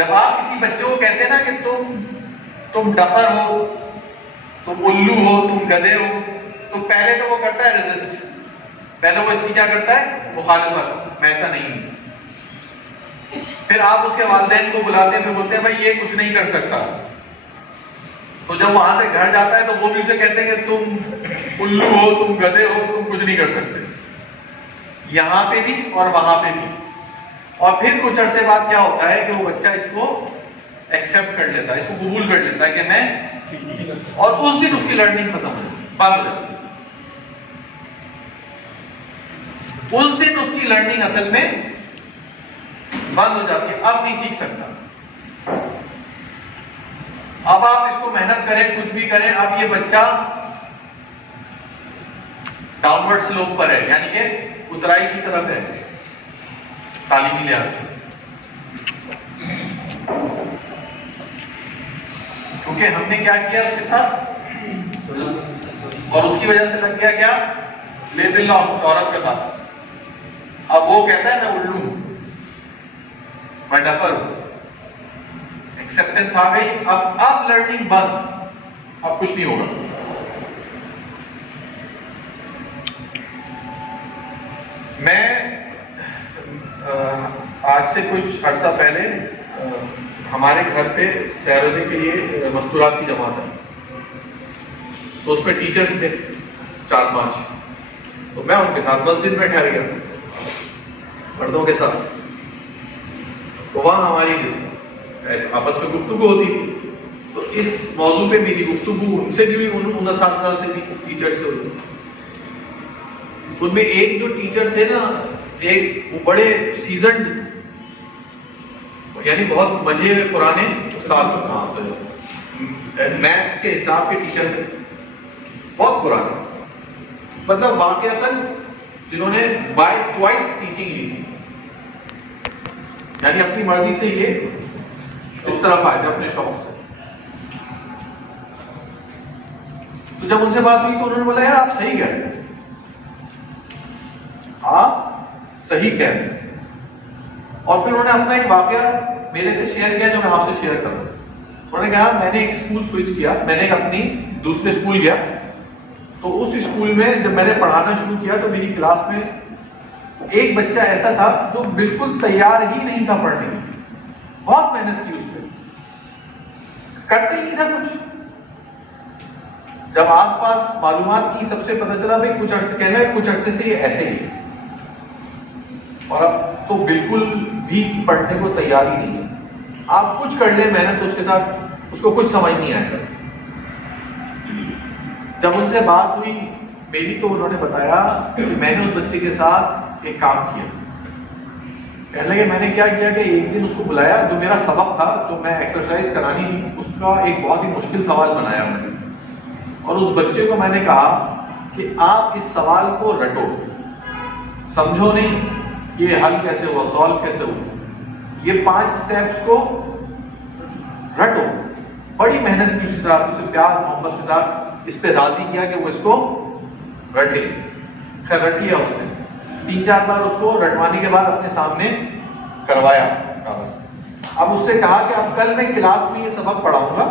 جب آپ کسی بچے کو کہتے ہیں نا کہ تم ڈفر ہو، تم الو ہو، تم گدھے ہو، تو پہلے تو وہ کرتا ہے ریزسٹ، پہلے وہ اس کی کیا کرتا ہے؟ مخالفت، میں ایسا نہیں ہوں۔ پھر آپ اس کے والدین کو بلاتے ہیں، پھر بولتے ہیں بھائی یہ کچھ نہیں کر سکتا، تو جب وہاں سے گھر جاتا ہے تو وہ بھی اسے کہتے ہیں کہ تم الو ہو، تم گدھے ہو، تم کچھ نہیں کر سکتے، یہاں پہ بھی اور وہاں پہ بھی۔ اور پھر کچھ عرصے بعد کیا ہوتا ہے کہ وہ بچہ اس کو ایکسپٹ کر لیتا ہے، اس کو قبول کر لیتا ہے کہ میں، اور اس دن اس کی لرننگ ختم ہو جاتی ہے، بند ہو جاتی ہے۔ اس دن اس کی لرننگ اصل میں بند ہو جاتی ہے، اب نہیں سیکھ سکتا۔ اب آپ اس کو محنت کریں، کچھ بھی کریں، اب یہ بچہ ڈاؤن ورڈ سلوپ پر ہے، یعنی کہ اترائی کی طرف ہے تعلیمی لحاظ سے، کیونکہ ہم نے کیا کیا اس کے ساتھ، اور اس کی وجہ سے لگ گیا کیا؟ لیبل آف شہرت کا تھا۔ اب وہ کہتا ہے میں الو ہوں، میں ڈفر ہوں، ایکسپٹنس آ گئی، اب لرننگ بند، اب کچھ نہیں ہوگا۔ میں آج سے کچھ عرصہ پہلے ہمارے گھر پہ سیروزے کے لیے مستورات کی جماعت ہے، تو اس میں ٹیچرز تھے 4-5، تو میں ان کے ساتھ مسجد میں ٹھہر گیا مردوں کے ساتھ، تو وہاں ہماری آپس میں گفتگو ہوتی تھی، تو اس موضوع پہ میری گفتگو ان سے بھی ہوئی، ان اساتذہ سے بھی، ٹیچر سے ہوئی۔ ان میں ایک جو ٹیچر تھے نا، ایک وہ بڑے سیزنڈ، یعنی بہت مجھے پرانے استاد، میتھس کے حساب کے ٹیچر تھے، بہت پرانے، مطلب واقعتاً جنہوں نے بائی چوائس ٹیچنگ لی تھی، یعنی اپنی مرضی سے یہ اس طرف آئے تھے، اپنے شوق سے۔ تو جب ان سے بات ہوئی تو انہوں نے بولا یار آپ صحیح کہہ رہے ہیں، آپ صحیح کہہ رہے ہیں، اور پھر انہوں نے اپنا ایک واقعہ میرے سے شیئر کیا جو میں آپ سے شیئر کر رہا ہوں۔ انہوں نے کہا میں نے ایک اسکول سوئچ کیا، میں نے ایک اپنی دوسرے اسکول گیا، تو اس اسکول میں جب میں نے پڑھانا شروع کیا تو میری کلاس میں ایک بچہ ایسا تھا جو بالکل تیار ہی نہیں تھا پڑھنے کے لیے، بہت محنت کی اس پہ، کرتے ہی نہیں تھا کچھ۔ جب آس پاس معلومات کی سب سے پتہ چلا بھائی کچھ عرصے کہنا ہے، کچھ عرصے سے یہ ایسے ہی ہے، اور اب تو بالکل بھی پڑھنے کو تیار ہی نہیں ہے۔ آپ کچھ کر لیں محنت اس کے ساتھ، اس کو کچھ سمجھ نہیں آئے گا۔ جب ان سے بات ہوئی میری تو انہوں نے بتایا کہ میں نے اس بچے کے ساتھ ایک کام کیا، کہنے لگے میں نے کیا کیا کہ ایک دن اس کو بلایا، جو میرا سبق تھا جو میں ایکسرسائز کرانی تھی اس کا ایک بہت ہی مشکل سوال بنایا میں نے، اور اس بچے کو میں نے کہا کہ آپ اس سوال کو رٹو، سمجھو نہیں یہ حل کیسے ہوا، سالو کیسے ہوا، یہ 5 اسٹیپس کو رٹو۔ بڑی محنت کی اس کے ساتھ، اسے پیار محبت کے ساتھ اس پہ راضی کیا کہ وہ اس کو رٹے۔ خیر رٹ لیا اس نے، 3-4 بار اس کو رٹوانے کے بعد اپنے سامنے کروایا کاغذ پہ۔ اب اس سے کہا کہ اب کل میں کلاس میں یہ سبق پڑھاؤں گا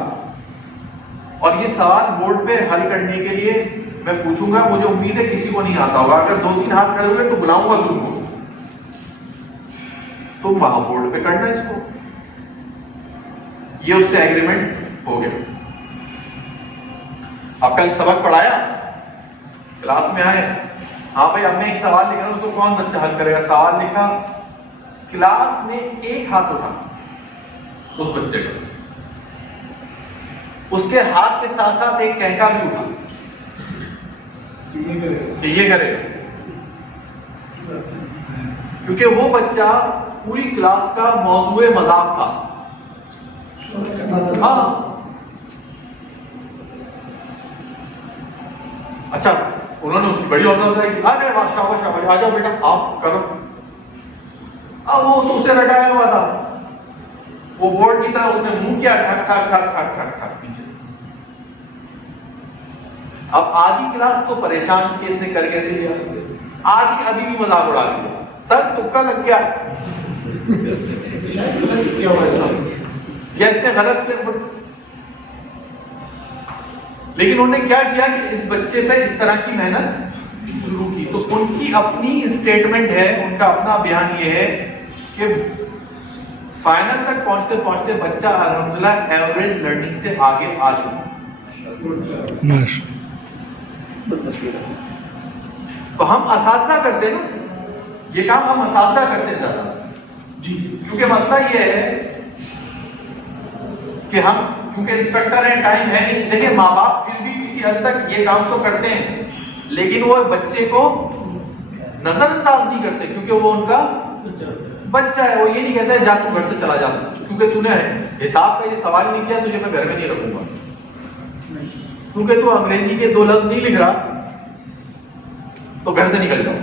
اور یہ سوال بورڈ پہ حل کرنے کے لیے میں پوچھوں گا، مجھے امید ہے کسی کو نہیں آتا ہوگا، اگر 2-3 ہاتھ کھڑے ہوئے تو بلاؤں گا تم کو، تم وہاں بورڈ پہ کرنا اس کو۔ یہ اس سے ایگریمنٹ ہو گیا۔ اب کل سبق پڑھایا، کلاس میں آئے، ہاں بھائی ہم نے ایک سوال لکھا، اس کو کون بچہ حل کرے گا، سوال لکھا، کلاس نے ایک ہاتھ اٹھا اس بچے کا، اس کے ہاتھ کے ساتھ ساتھ ایک کہکا بھی اٹھا کہ یہ کرے گا، کیونکہ وہ بچہ پوری کلاس کا موضوع مذاق تھا۔ ہاں اچھا، انہوں نے اس کی بڑی حوصلہ افزائی کی، ارے شاباش شاباش، آ جاؤ بیٹا آپ کرو۔ اب وہ تو اسے رٹایا ہوا تھا، وہ بورڈ کی طرح اس نے منہ کیا، ٹھک ٹھک ٹھک ٹھک ٹھک ٹھک پیچھے۔ اب آدھی کلاس کو پریشان کہ اس نے کر کیسے لیا، آدھی ابھی بھی مذاق اڑا لیا، سر تکا لگ گیا، یا اس نے غلط کیا. لیکن انہوں نے کیا کیا کہ اس بچے پہ اس طرح کی محنت شروع کی. تو ان کی اپنی اسٹیٹمنٹ ہے, ان کا اپنا بیان یہ ہے کہ فائنل تک پہنچتے پہنچتے بچہ الحمدللہ ایوریج لرننگ سے آگے آ چکا. تو ہم اساتذہ کرتے نا یہ کام, ہم اساتذہ کرتے زیادہ جی, کیونکہ مسئلہ یہ ہے کہ ہم کیونکہ انسپیکٹر ہیں, ٹائم ہے نہیں. دیکھیں ماں باپ پھر بھی کسی حد تک یہ کام تو کرتے ہیں, لیکن وہ بچے کو نظر انداز نہیں کرتے, کیونکہ وہ ان کا بچہ ہے. وہ یہ نہیں کہتا ہے جا تو گھر سے چلا جا, کیونکہ تو نے حساب کا یہ سوال نہیں کیا تجھے میں گھر میں نہیں رکھوں گا, کیونکہ تو انگریزی کے 2 لفظ نہیں لکھ رہا تو گھر سے نکل جاؤ.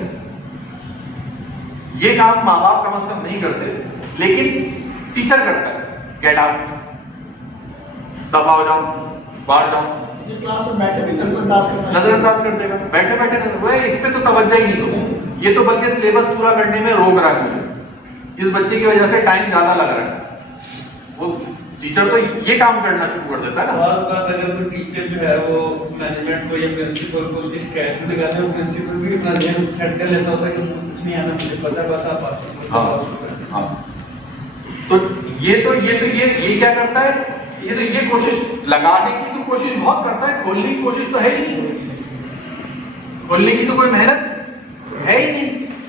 یہ کام ماں باپ کم از کم نہیں کرتے, لیکن ٹیچر کرتا ہے. گیٹ آؤٹ, دبا ہو جاؤ, باہر جاؤ. کلاس میں بیٹھے بھی نظر انداز کر دے گا, بیٹھے بیٹھے اس پہ تو توجہ ہی نہیں دو. یہ تو بلکہ سلیبس پورا کرنے میں روک رہا ہے مجھے, اس بچے کی وجہ سے ٹائم زیادہ لگ رہا ہے. وہ ٹیچر تو یہ کام کرنا شروع کر دیتا ہے نا. اگر کوئی ٹیچر جو ہے وہ مینجمنٹ کو یا پرنسپل کو اس کی شکایت میں لگاتے ہیں, پرنسپل بھی اپنا ذہن سیٹ کر لیتا ہوتا ہے کہ کچھ نہیں آنا, مجھے پتہ ہے بس آپ ہاں. تو یہ کیا کرتا ہے, یہ کوشش لگانے کی تو کوشش بہت کرتا ہے, کھولنے کی کوشش تو ہے ہی نہیں. کھولنے کی تو کوئی محنت ہے ہی نہیں.